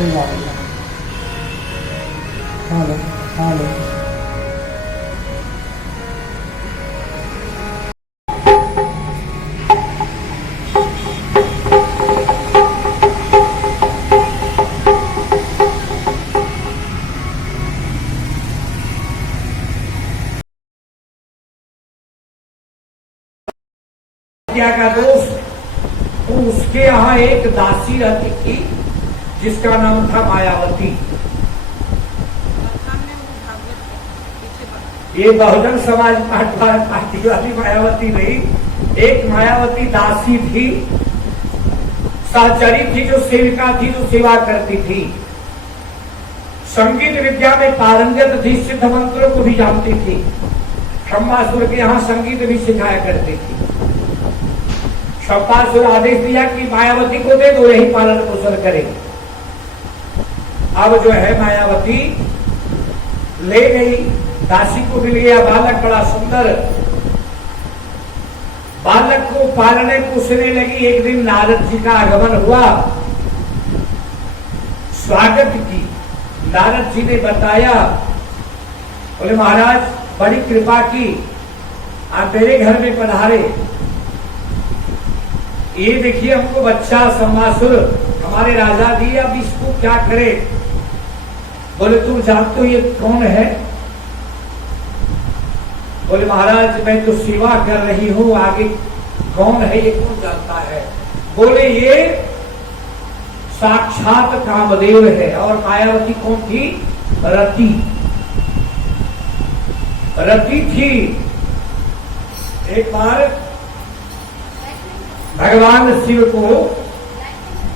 Hello hello क्या का दोस्त, तो उसके यहाँ एक दासी रहती थी जिसका नाम था मायावती। ये बहुजन समाज पार्टी वाली मायावती नहीं, एक मायावती दासी थी, सहचरी थी, जो सेविका थी, जो सेवा करती थी। संगीत विद्या में पारंगत थी, सिद्ध मंत्रों को भी जानती थी। खम्बासुर के यहाँ संगीत भी सिखाया करती थी। शंपासुर आदेश दिया कि मायावती को दे दो, यही पालन पोषण करेगी। अब जो है मायावती ले गई, दासी को मिल गया बालक, बड़ा सुंदर बालक को पालने पोसने लगी। एक दिन नारद जी का आगमन हुआ, स्वागत की। नारद जी ने बताया, बोले महाराज बड़ी कृपा की, आप मेरे घर में पधारे। ये देखिए हमको बच्चा सम्मासुर हमारे राजा दिए, अब इसको क्या करे। बोले तुम जानते हो ये कौन है? बोले महाराज मैं तो सेवा कर रही हूँ, आगे कौन है ये कौन जानता है। बोले ये साक्षात कामदेव है। और मायावती कौन थी? रति, रति थी। एक बार भगवान शिव को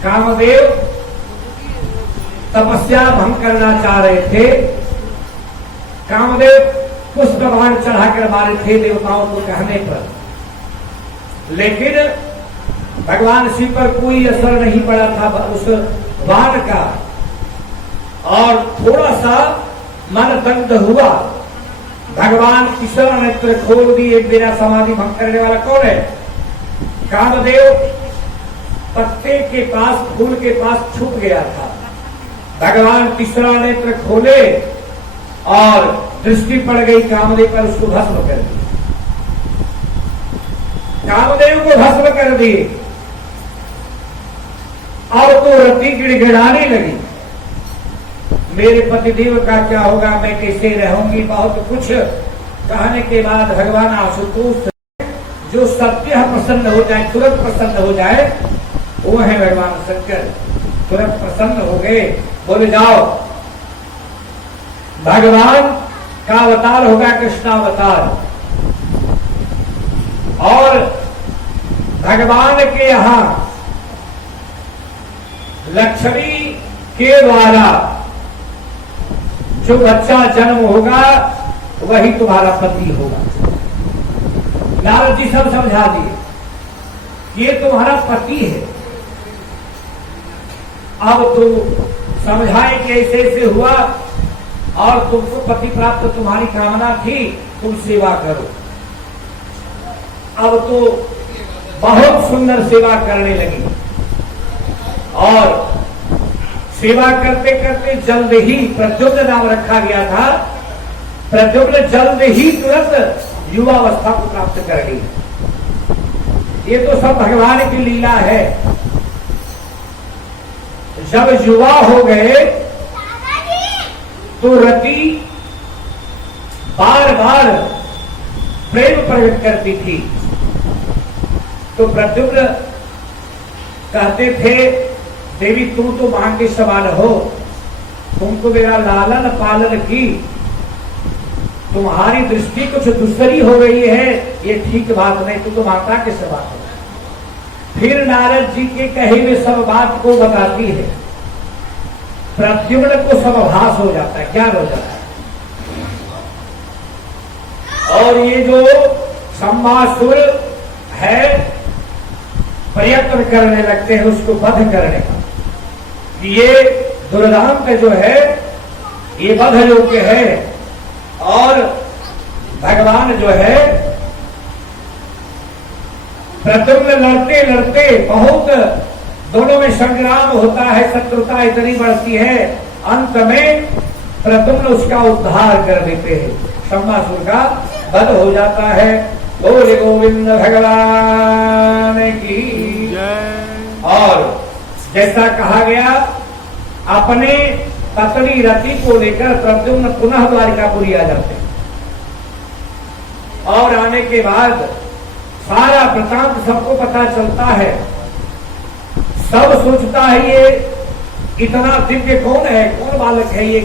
कामदेव तपस्या भंग करना चाह रहे थे। कामदेव पुष्प बाण चढ़ाकर मारे थे देवताओं को कहने पर, लेकिन भगवान शिव पर कोई असर नहीं पड़ा था उस बाण का। और थोड़ा सा मन दग्ध हुआ। भगवान तीसरा नेत्र खोल दिए। बिना समाधि भंग करने वाला कौन है? कामदेव पत्ते के पास, फूल के पास छुप गया था। भगवान तीसरा नेत्र खोले और दृष्टि पड़ गई कामदेव पर, उसको भस्म कर दिया। कामदेव को भस्म कर दिए। और तो रति गिड़गिड़ाने लगी, मेरे पतिदेव का क्या होगा, मैं कैसे रहूंगी। बहुत कुछ कहने के बाद भगवान आशुतोष, जो सत्य प्रसन्न हो जाए, तुरंत प्रसन्न हो जाए, वो है भगवान शंकर। तुरंत प्रसन्न हो गए। बोले जाओ, भगवान का अवतार होगा कृष्णावतार, और भगवान के यहाँ लक्ष्मी के द्वारा जो बच्चा जन्म होगा वही तुम्हारा पति होगा। नारद जी सब समझा दिए, ये तुम्हारा पति है। अब तो समझाए कि ऐसे ऐसे हुआ और तुमको पति प्राप्त तुम्हारी कामना थी, तुम सेवा करो। अब तो बहुत सुंदर सेवा करने लगी। और सेवा करते करते जल्द ही, प्रद्युम्न नाम रखा गया था, प्रद्युम्न जल्द ही तुरंत युवावस्था को प्राप्त कर ली। ये तो सब भगवान की लीला है। जब युवा हो गए तो रति बार बार प्रेम प्रकट करती थी। तो प्रद्युम्न कहते थे, देवी तुम तो मां के समान हो, तुमको मेरा लालन पालन की, तुम्हारी दृष्टि कुछ दूसरी हो गई है, ये ठीक बात नहीं, तुम तो माता के समान हो। फिर नारद जी के कहे हुए सब बात को बताती है। प्रद्युम्न को सब आभास हो जाता है, ज्ञान हो जाता है। और ये जो सम्मासुर है, प्रयत्न करने लगते हैं उसको वध करने का। ये दुर्दांत जो है, ये वध योग्य है। और भगवान जो है, प्रद्युम्न लड़ते लड़ते बहुत दोनों में संग्राम होता है, शत्रुता इतनी बढ़ती है, अंत में प्रद्युम्न उसका उद्धार कर देते हैं, शंबासुर का वध हो जाता है। बोले गोविंद भगवान की जय। और जैसा कहा गया, अपने पत्नी रति को लेकर प्रद्युम्न पुनः द्वारिकापुरी आ जाते हैं, और आने के बाद सारा वृतांत सबको पता चलता है। सब सोचता है ये इतना दिव्य कौन है, कौन बालक है, ये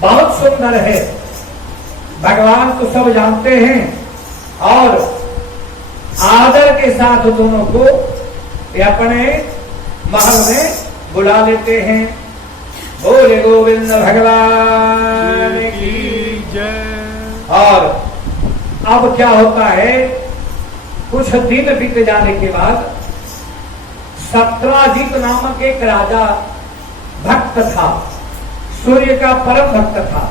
बहुत सुंदर है। भगवान तो सब जानते हैं और आदर के साथ दोनों को अपने महल में बुला लेते हैं। बोले गोविंद भगवान की जय। और अब क्या होता है, कुछ दिन बीत जाने के बाद सत्राजित नामक एक राजा भक्त था, सूर्य का परम भक्त था।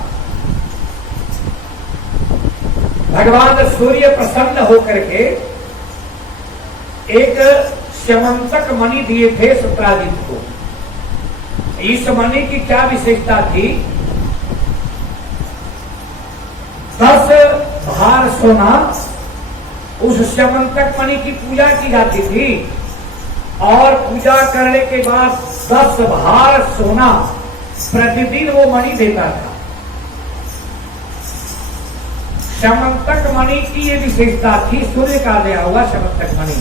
भगवान सूर्य प्रसन्न होकर के एक स्यमंतक मणि दिए थे सत्राजित को। इस मणि की क्या विशेषता थी, 10 भार सोना उस स्यमंतक मणि की पूजा की जाती थी, और पूजा करने के बाद 10 भार सोना प्रतिदिन वो मणि देता था। स्यमंतक मणि की ये विशेषता थी, सूर्य का दिया हुआ स्यमंतक मणि।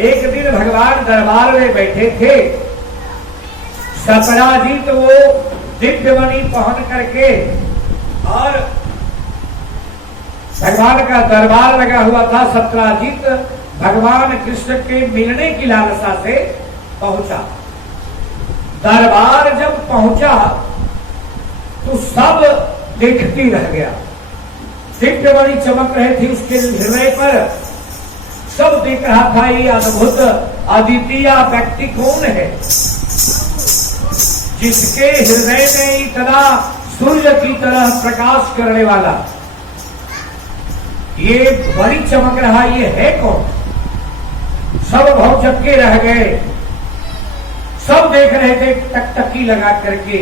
एक दिन भगवान दरबार में बैठे थे, सत्राजित वो दिव्य मणि पहन करके, और भगवान का दरबार लगा हुआ था। सत्राजित भगवान कृष्ण के मिलने की लालसा से पहुंचा। दरबार जब पहुंचा तो सब देखती रह गया। दिव्य मणि चमक रहे थे उसके हृदय पर, सब देख रहा था ये अद्भुत अद्वितीय व्यक्ति कौन है, जिसके हृदय में इतना सूर्य की तरह प्रकाश करने वाला, ये बड़ी चमक रहा, ये है कौन। सब भौचक्के रह गए, सब देख रहे थे टकटकी लगा करके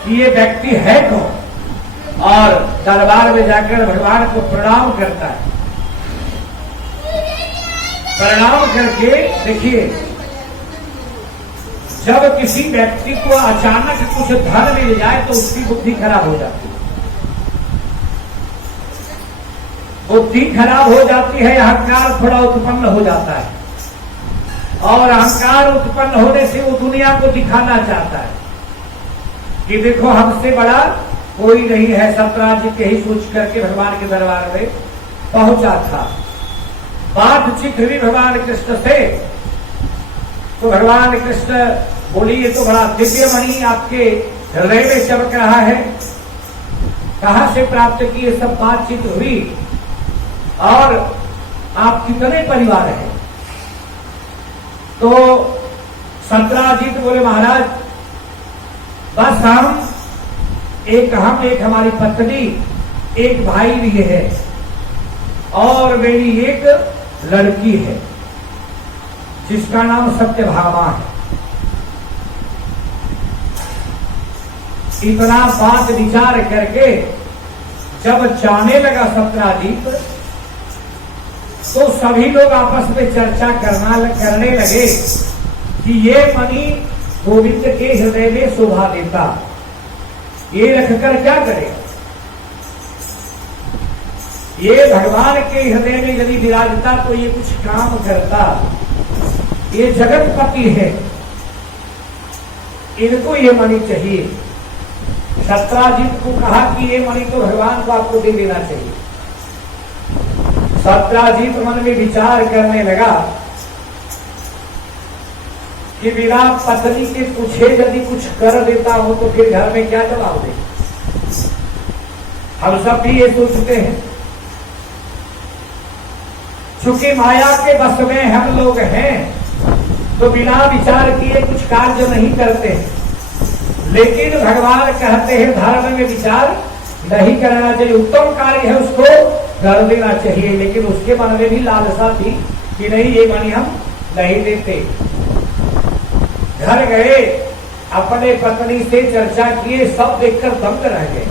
कि ये व्यक्ति है कौन। और दरबार में जाकर भगवान को प्रणाम करता है। प्रणाम करके देखिए, जब किसी व्यक्ति को अचानक कुछ धन मिल जाए तो उसकी बुद्धि खराब हो जाती है। बुद्धि खराब हो जाती है, अहंकार थोड़ा उत्पन्न हो जाता है, और अहंकार उत्पन्न होने से वो दुनिया को दिखाना चाहता है कि देखो हमसे बड़ा कोई नहीं है। सत्राजित यही सोच करके भगवान के दरबार में पहुंचा था। बातचीत हुई भगवान कृष्ण से, तो भगवान कृष्ण बोली ये तो बड़ा दिव्य मणि आपके हृदय में चमक रहा है, कहां से प्राप्त की। ये सब बातचीत हुई। और आप कितने परिवार हैं? तो सत्राजित बोले महाराज बस हम एक हमारी पत्नी, एक भाई भी है, और मेरी एक लड़की है जिसका नाम सत्यभामा है। इतना बात विचार करके जब जाने लगा सत्राजित, तो सभी लोग आपस में चर्चा करने लगे कि ये मणि गोविंद के हृदय में शोभा देता, ये रखकर क्या करेगा। ये भगवान के हृदय में यदि विराजता तो ये कुछ काम करता। ये जगतपति है, इनको ये मणि चाहिए। सत्राजित को कहा कि ये मणि तो भगवान को आपको दे देना चाहिए। सत्राजित मन में विचार करने लगा कि बिना पत्नी के पूछे यदि कुछ कर देता हो तो फिर घर में क्या जवाब दे। हम सब भी ये सोचते हैं, चूंकि माया के बस में हम लोग हैं तो बिना विचार किए कुछ कार्य नहीं करते। लेकिन भगवान कहते हैं धर्म में विचार नहीं करना चाहिए, उत्तम कार्य है उसको कर देना चाहिए। लेकिन उसके मन में भी लालसा थी कि नहीं ये मणि हम नहीं देते। घर गए, अपने पत्नी से चर्चा किए, सब देखकर दंग रह गए।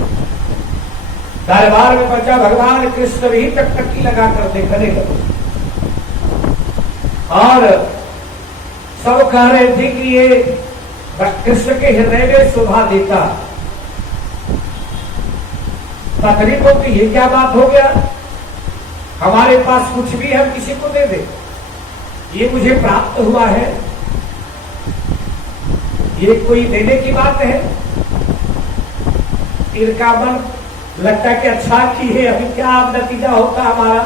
दरबार में बचा भगवान कृष्ण भी टकटकी लगाकर देखने लगे और सब कह रहे थे कि ये कृष्ण के हृदय में शोभा देता। पत्नी बोलती ये क्या बात हो गया, हमारे पास कुछ भी हम किसी को दे दे, ये मुझे प्राप्त हुआ है, ये कोई देने की बात है। इनका मन लगता है कि अच्छा की है, अभी क्या अब नतीजा होता हमारा।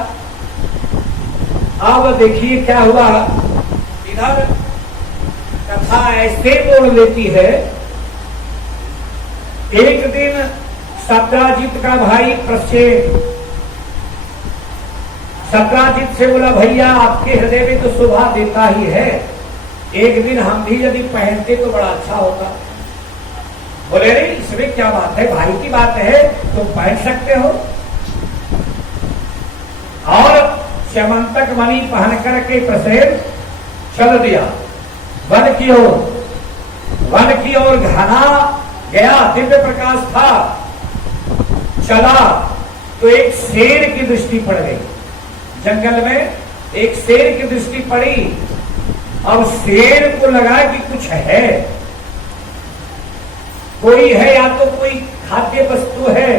अब देखिए क्या हुआ, इधर कथा ऐसे बोल लेती है। एक दिन सत्राजित का भाई प्रसेन सत्राजित से बोला भैया आपके हृदय में तो शोभा देता ही है, एक दिन हम भी यदि पहनते तो बड़ा अच्छा होता। बोले नहीं इसमें क्या बात है, भाई की बात है तुम पहन सकते हो। और स्यमंतक मणि पहन करके प्रसेन चल दिया वन की ओर। वन की ओर घना गया, दिव्य प्रकाश था। चला तो एक शेर की दृष्टि पड़ गई। जंगल में एक शेर की दृष्टि पड़ी। अब शेर को लगा कि कुछ है, कोई है, या तो कोई खाद्य वस्तु है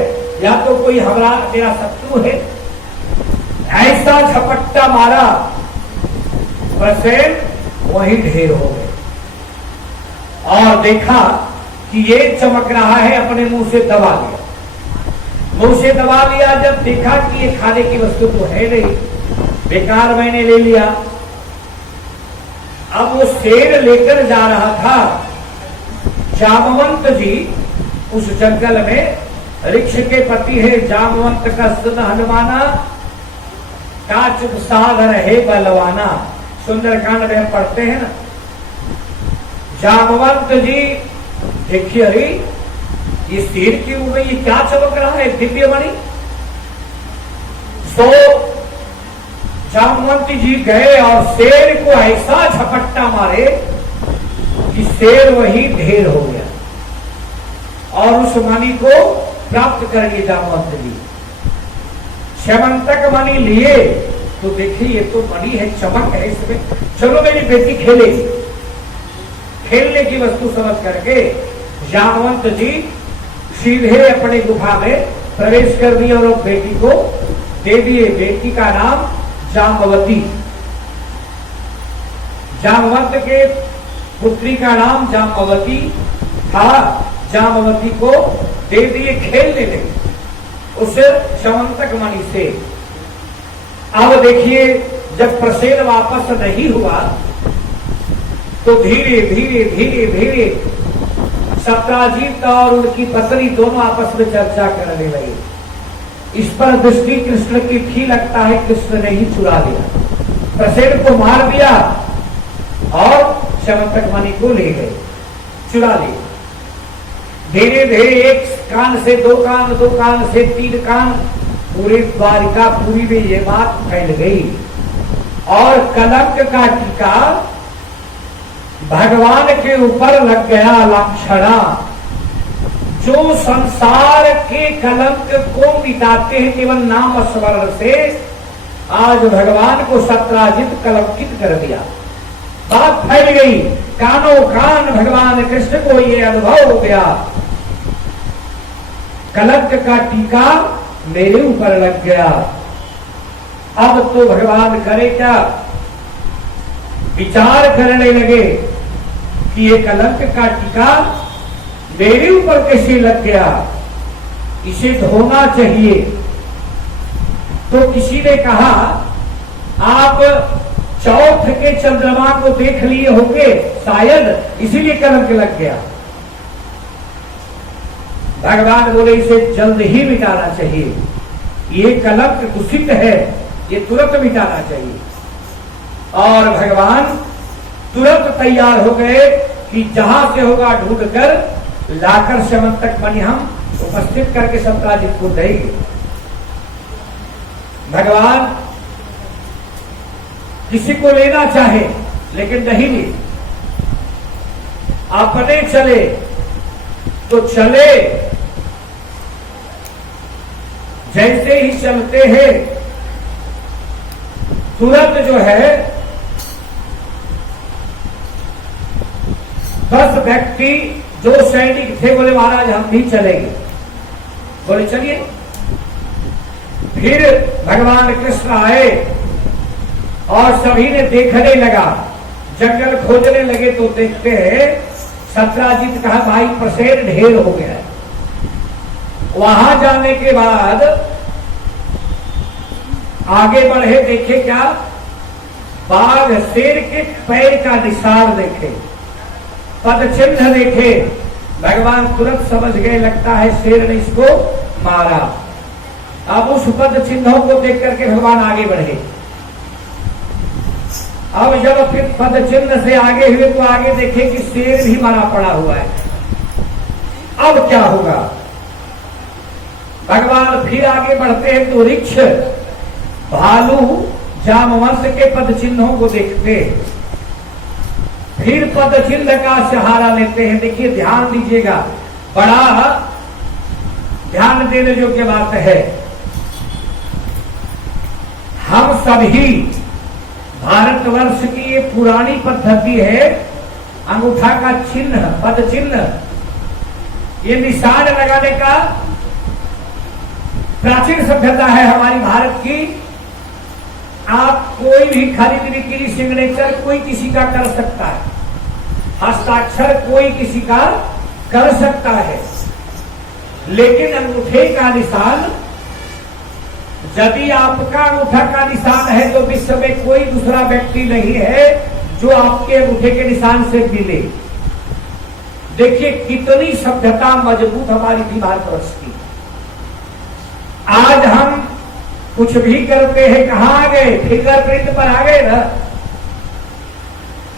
या तो कोई हमारा मेरा शत्रु है। ऐसा झपट्टा मारा, प्रसेन वहीं ढेर हो गए। और देखा कि ये चमक रहा है, अपने मुंह से दबा लिया। मुंह से दबा लिया, जब देखा कि ये खाने की वस्तु तो है नहीं, बेकार मैंने ले लिया। अब वो शेर लेकर जा रहा था। जामवंत जी उस जंगल में ऋक्ष के पति है। जामवंत का सुन हनुमाना, काचुक साधन है बलवाना। सुंदरकांड में हम पढ़ते हैं ना। जामवंत जी देखिए, अरे ये शेर की मुंह में ये क्या चमक रहा है, दिव्य मणि। सो जामवंत जी गए और शेर को ऐसा झपट्टा मारे कि शेर वही ढेर हो गया और उस मणि को प्राप्त कर लिए जामवंत जी। स्यमंतक मणि लिए तो देखिए ये तो मणि है, चमक है इसमें, चलो मेरी बेटी खेलेगी। खेलने की वस्तु समझ करके जामवंत जी सीधे अपने गुफा में प्रवेश कर दिए और बेटी को दे दिए। बेटी का नाम जाम्बवती। जामवंत के पुत्री का नाम जाम्बवती था। जाम्बवती को दे दिए खेलने लगे उस स्यमंतक मणि से। अब देखिए जब प्रसेन वापस नहीं हुआ तो धीरे धीरे धीरे धीरे सत्राजित और उनकी पत्नी दोनों आपस में चर्चा करने लगे। इस पर दृष्टि कृष्ण की थी, लगता है कृष्ण ने ही चुरा लिया, प्रसेन को मार दिया और स्यमंतक मणि को ले गए, चुरा लिया। धीरे धीरे एक कान से दो कान, दो कान से तीन कान, पूरी द्वारिका पूरी में ये बात फैल गई। और कलंक का टीका भगवान के ऊपर लग गया लक्षणा। जो संसार के कलंक को मिटाते हैं केवल नाम स्मरण से, आज भगवान को सत्राजित कलंकित कर दिया। बात फैल गई, कानों कान भगवान कृष्ण को ये अनुभव हो गया, कलंक का टीका मेरे ऊपर लग गया। अब तो भगवान करे क्या, विचार करने लगे कि ये कलंक का टीका मेरे ऊपर कैसे लग गया, इसे धोना चाहिए। तो किसी ने कहा आप चौथ के चंद्रमा को देख लिए होंगे, शायद इसीलिए कलंक लग गया। भगवान बोले इसे जल्द ही मिटाना चाहिए, ये कलंक दूषित है, ये तुरंत मिटाना चाहिए। और भगवान तुरंत तैयार हो गए कि जहां से होगा ढूंढकर लाकर स्यमंतक मणि हम उपस्थित करके सत्राजित को देंगे। भगवान किसी को लेना चाहे लेकिन नहीं, अपने चले तो चले, जैसे ही चलते हैं तुरंत जो है 10 व्यक्ति जो सैनिक थे बोले महाराज हम भी चलेंगे। बोले चलिए। फिर भगवान कृष्ण आए और सभी ने देखने लगा, जंगल खोजने लगे तो देखते हैं सत्राजित कहा भाई प्रसेर ढेर हो गया है। वहां जाने के बाद आगे बढ़े, देखे क्या, बाघ शेर के पैर का निशान देखे, पद चिन्ह देखे। भगवान तुरंत समझ गए लगता है शेर ने इसको मारा। अब उस पद चिन्हों को देख करके भगवान आगे बढ़े। अब जब फिर पद चिन्ह से आगे हुए तो आगे देखे कि शेर भी मरा पड़ा हुआ है। अब क्या होगा? भगवान फिर आगे बढ़ते हैं तो वृक्ष, भालू, जामवंत के पद चिन्हों को देखते, फिर पद चिन्ह का सहारा लेते हैं। देखिए ध्यान दीजिएगा, बड़ा ध्यान देने योग्य बात है। हम सभी भारतवर्ष की ये पुरानी पद्धति है, अंगूठा का चिन्ह, पद चिन्ह, ये निशान लगाने का प्राचीन सभ्यता है हमारी भारत की। आप कोई भी खरीद बिक्री सिग्नेचर कोई किसी का कर सकता है, हस्ताक्षर कोई किसी का कर सकता है, लेकिन अंगूठे का निशान, यदि आपका अंगूठा का निशान है तो विश्व में कोई दूसरा व्यक्ति नहीं है जो आपके अंगूठे के निशान से मिले। देखिए कितनी सभ्यता मजबूत हमारी थी भारतवर्ष की। आज हम कुछ भी करते हैं, कहां आ गए? फिंगरप्रिंट पर आ गए ना।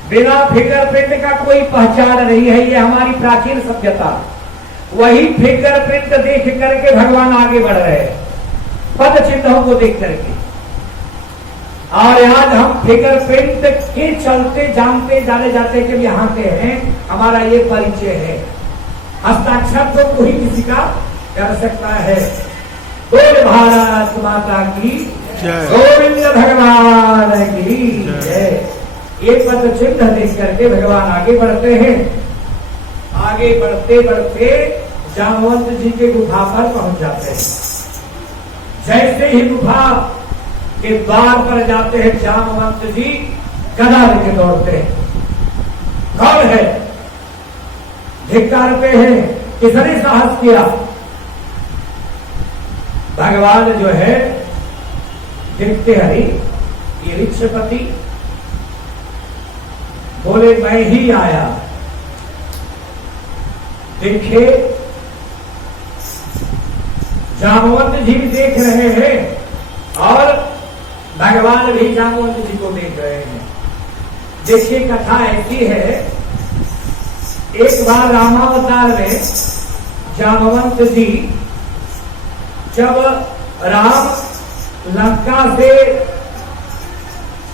बिना फिंगरप्रिंट का कोई पहचान नहीं है, ये हमारी प्राचीन सभ्यता। वही फिंगरप्रिंट देख करके भगवान आगे बढ़ रहे हैं, पद चिन्हों को देख करके। और आज हम फिंगरप्रिंट के चलते जानते जाने जाते कि यहाँ के हैं, हमारा ये परिचय है। हस्ताक्षर तो कोई किसी का कर सकता है। बोल भारत माता की जय, गोविंद भगवान की जय। ये पद चिन्ह देख करके भगवान आगे बढ़ते हैं। आगे बढ़ते बढ़ते जामवंत जी के गुफा पर पहुंच जाते हैं। जैसे ही गुफा के द्वार पर जाते हैं, जामवंत जी गदा लेके दौड़ते हैं। कौन है? धिक्कारते हैं, किसने साहस किया? भगवान जो है देखते हरि, ये वृक्षपति बोले मैं ही आया। देखे जामवंत जी भी देख रहे हैं और भगवान भी जामवंत जी को देख रहे हैं। देखिए कथा ऐसी है, एक बार रामावतार में जामवंत जी जब राम लंका से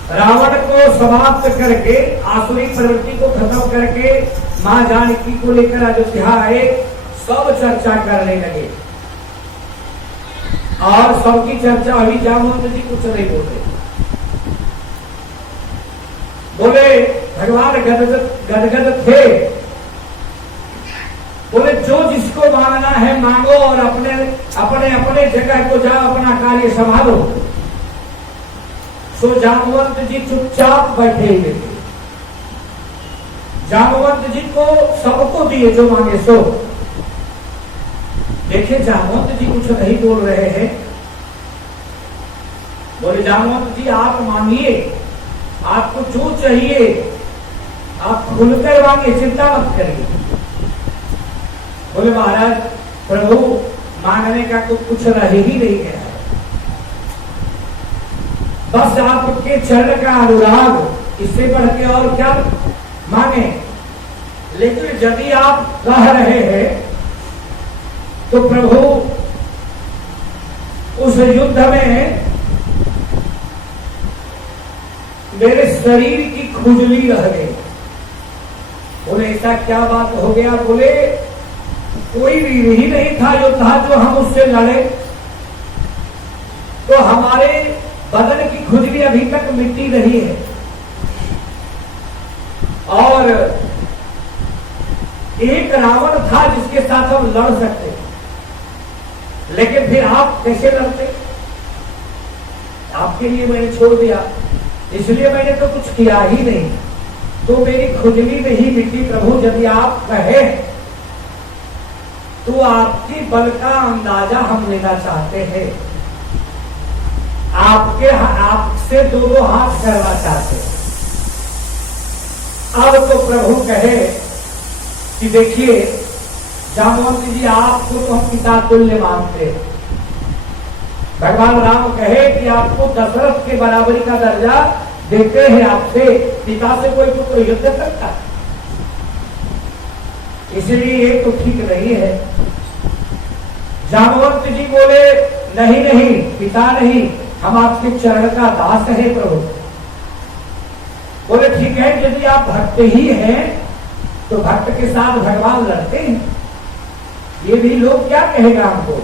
रावण को समाप्त करके, आसुरी प्रवृत्ति को खत्म करके मां जानकी को लेकर अयोध्या आए, सब चर्चा करने लगे। और सबकी चर्चा अभी जामवंत जी कुछ नहीं बोले भगवान गदगद थे। बोले जो जिसको मांगना है मांगो और अपने अपने अपने जगह को जाओ, अपना कार्य संभालो। सो जामवंत जी चुपचाप बैठे हुए थे। जामवंत जी को सबको दिए जो मांगे सो। देखिए जामवंत जी कुछ नहीं बोल रहे हैं। बोले जामवंत जी आप मांगिए, आपको जो चाहिए आप खुलकर मांगिए, चिंता मत करिए। बोले महाराज प्रभु मांगने का तो कुछ रह ही नहीं गया है, बस आपके चरण का अनुराग, इससे बढ़ के और क्या मांगे। लेकिन यदि आप कह रहे हैं तो प्रभु उस युद्ध में मेरे शरीर की खुजली रह गई। बोले ऐसा क्या बात हो गया? बोले कोई वीर ही नहीं था जो हम उससे लड़े, तो हमारे बदन की खुजली अभी तक मिट्टी नहीं है, और एक रावण था जिसके साथ हम लड़ सकते, लेकिन फिर आप कैसे लड़ते? आपके लिए मैंने छोड़ दिया, इसलिए मैंने तो कुछ किया ही नहीं, तो मेरी खुजली नहीं मिट्टी। प्रभु यदि आप कहे तो आपकी बल का अंदाजा हम लेना चाहते हैं, आपसे दोनों हाथ करना चाहते हैं। अब तो प्रभु कहे कि देखिए जामवंत जी, आपको तो हम पिता तुल्य मानते हैं। भगवान राम कहे कि आपको दशरथ के बराबरी का दर्जा देते हैं, आपसे पिता से कोई पुत्र युद्ध करता, इसलिए ये तो ठीक नहीं है। जामवंत जी बोले नहीं नहीं पिता नहीं, हम आपके चरण का दास है प्रभु। बोले ठीक है, यदि आप भक्त ही हैं तो भक्त के साथ भगवान लड़ते हैं, ये भी लोग क्या कहेगा हमको।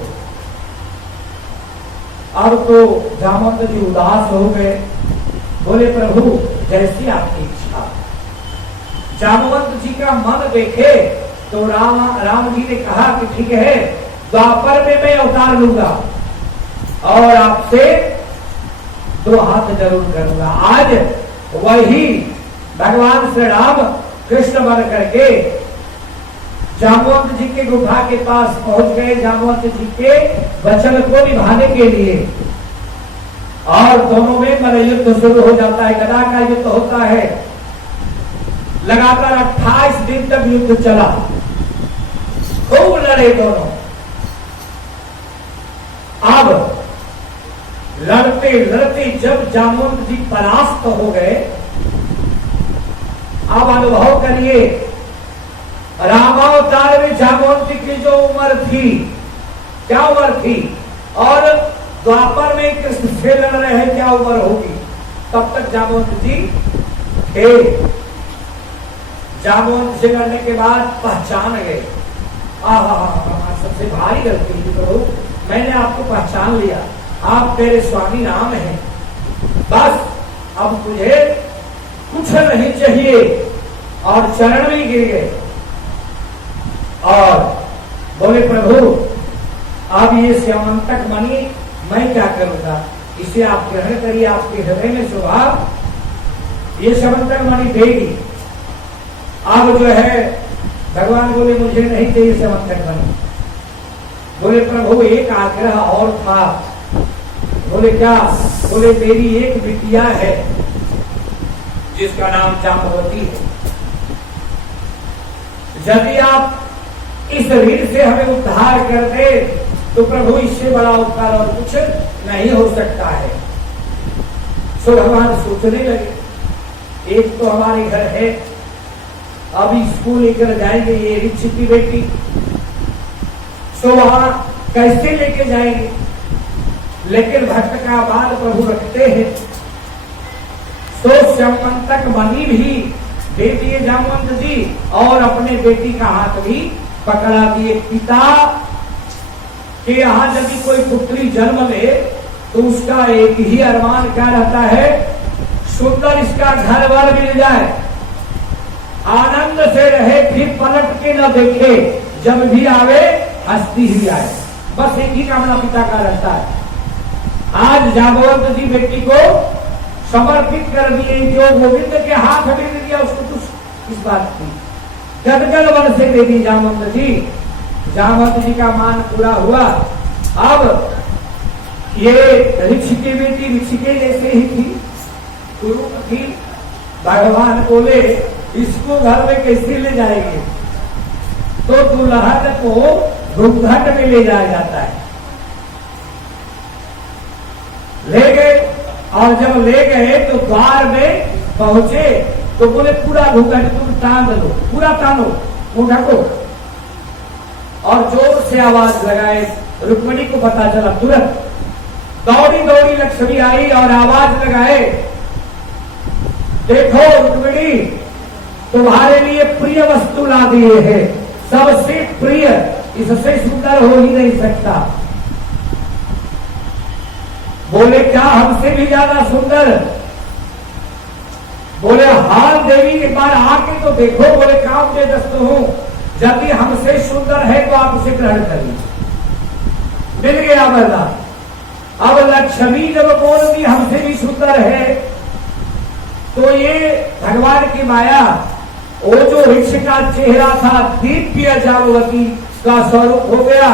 अब तो जामवंत जी उदास हो गए, बोले प्रभु जैसी आपकी इच्छा। जामवंत जी का मन देखे तो राम जी ने कहा कि ठीक है, द्वापर में मैं अवतार लूंगा और आपसे दो हाथ जरूर करूंगा। आज वही भगवान श्री राम कृष्ण बन करके जामवंत जी के गुफा के पास पहुंच गए, जामवंत जी के वचन को निभाने के लिए, और दोनों में मल्लयुद्ध शुरू हो जाता है। गदा का युद्ध होता है, लगातार 28 दिन तक युद्ध चला, खूब लड़े दोनों। अब लड़ते लड़ते जब जामवंत जी परास्त हो गए, अब अनुभव करिए रामावतार में जामवंत जी की जो उम्र थी, क्या उम्र थी, और द्वापर में कृष्ण से लड़ रहे हैं, क्या उम्र होगी। तब तक जामवंत जी थे। जामवंत से लड़ने के बाद पहचान गए, सबसे भारी गलती थी प्रभु, मैंने आपको पहचान लिया, आप मेरे स्वामी राम हैं, बस अब मुझे कुछ नहीं चाहिए, और चरण में गिर गए और बोले प्रभु अब ये स्यमंतक मणि मैं क्या करूंगा, इसे आप ग्रहण करिए, आपके हृदय में स्वभाव ये स्यमंतक मणि देगी। अब जो है भगवान बोले मुझे नहीं चाहिए स्यमंतक मणि। बोले प्रभु एक आग्रह और था। बोले क्या? बोले मेरी एक बिटिया है जिसका नाम जाम्बवती है, यदि आप इस ऋण से हमें उद्धार कर दे तो प्रभु इससे बड़ा उपकार और कुछ नहीं हो सकता है। सो भगवान सोचने लगे, एक तो हमारे घर है, अभी स्कूल लेकर जाएंगे ये ऋषि की बेटी, सो वहां कैसे लेके जाएंगे, लेकिन भक्त का बात प्रभु रखते हैं। सो स्यमंतक मणि भी दे दिए जामवंत जी, और अपने बेटी का हाथ भी पकड़ा दिए। पिता के यहाँ यदि कोई पुत्री जन्म ले तो उसका एक ही अरमान क्या रहता है, सुंदर इसका घर बार मिल जाए, आनंद से रहे, फिर पलट के न देखे, जब भी आवे हंसती ही आए, बस एक ही कामना पिता का रहता है। आज जामवंत जी बेटी को समर्पित कर दिए, जो गोविंद के हाथ में दे दिया उसको कुछ किस बात की, गदगद वन से दे दी जामवंत जी। जामवंत जी का मान पूरा हुआ। अब ये ऋषि की बेटी ऋषि के जैसे ही थी, गुरु थी। भगवान बोले इसको घर में कैसे ले जाएंगे, तो दुल्हन को घूंघट में ले जाया जाता है। ले गए, और जब ले गए तो द्वार में पहुंचे तो बोले पूरा घूंघट तुम टांग लो, पूरा टांगो घूंघट को, और जोर से आवाज लगाए। रुक्मिणी को पता चला, तुरंत दौड़ी दौड़ी लक्ष्मी आई और आवाज लगाए देखो रुक्मिणी, तुम्हारे लिए प्रिय वस्तु ला दिए है, सबसे प्रिय, इससे सुंदर हो ही नहीं सकता। बोले क्या हमसे भी ज्यादा सुंदर? बोले हाँ देवी, एक बार आके तो देखो। बोले काम दे दस्त हूं, जब भी हमसे सुंदर है तो आप उसे ग्रहण करिए। मिल गया बदला। अब लक्ष्मी जब बोलती हमसे भी सुंदर है, तो ये भगवान की माया, वो जो वृक्ष का चेहरा था दिव्य जामवती का स्वरूप हो गया,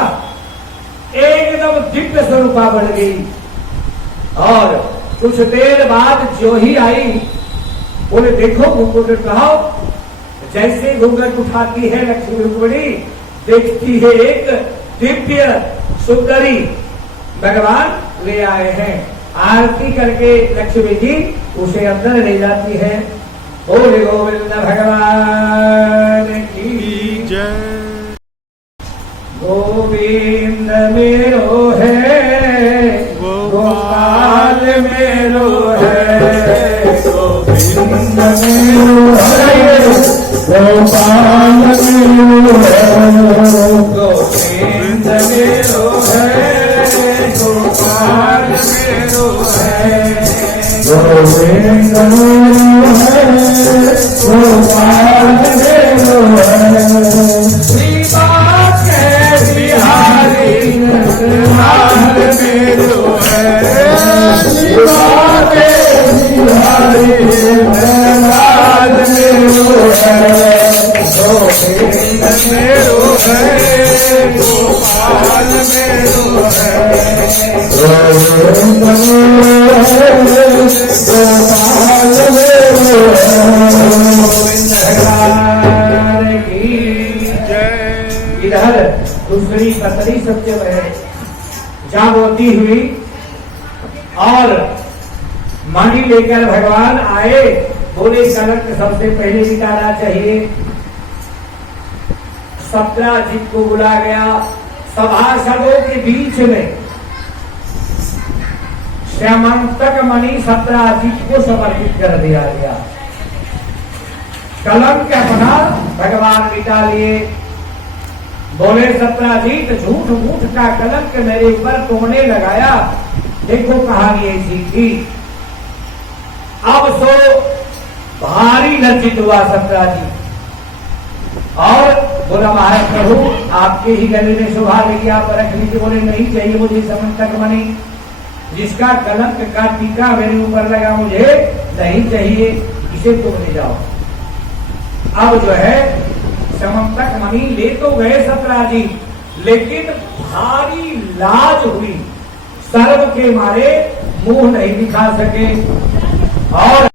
एकदम दिव्य स्वरूपा बन गई। और कुछ देर बाद जो ही आई, बोले देखो घूंघट उठाओ। जैसे घूंघट उठाती है लक्ष्मी रुक्मिणी, देखती है एक दिव्य सुंदरी भगवान ले आए हैं। आरती करके लक्ष्मी जी उसे अंदर ले जाती है। बोले गोविंद भगवान की जय। गोविंद मेरो है, गोपाल मेरो है, गोविंद मेरो है, गोपाल मेरो है, गोविंद मेरो है, गोपाल मेरो है, गोविंद मेरो है, गोपाल मेरो है। श्री बात है बिहारी लाल मेरो है, श्री बात है बिहारी लाल मेरो है, गोविंद मेरो है, गोपाल मेरो है, गोविंद मेरो है, गोपाल मेरो है। गोविंद भगवान की जय। इधर दूसरी पत्नी सत्यम है, जागवती हुई और मणि लेकर भगवान आए। बोले कलंक सबसे पहले निकालना चाहिए। सत्राजित को बुला गया। सभासदों के बीच में श्यामंतक मणि सत्राजित को समर्पित कर दिया गया। कलंक अपना भगवान मिटा लिए। बोले सत्राजीत, झूठ मूठ का कलंक मेरे ऊपर तुमने लगाया। देखो कहानी ऐसी थी। अब सो भारी लज्जित हुआ सत्राजीत और बोला महाराज प्रभु, आपके ही गले में शोभा लेगी, आप रख लीजिए। बोले नहीं चाहिए मुझे समंतक मणि, जिसका कलंक का टीका मेरे ऊपर लगा मुझे नहीं चाहिए, इसे तुम ले जाओ। अब जो है समंतक मणि ले तो गए सत्राजीत, लेकिन भारी लाज हुई। सर्व के मारे मुंह नहीं दिखा सके और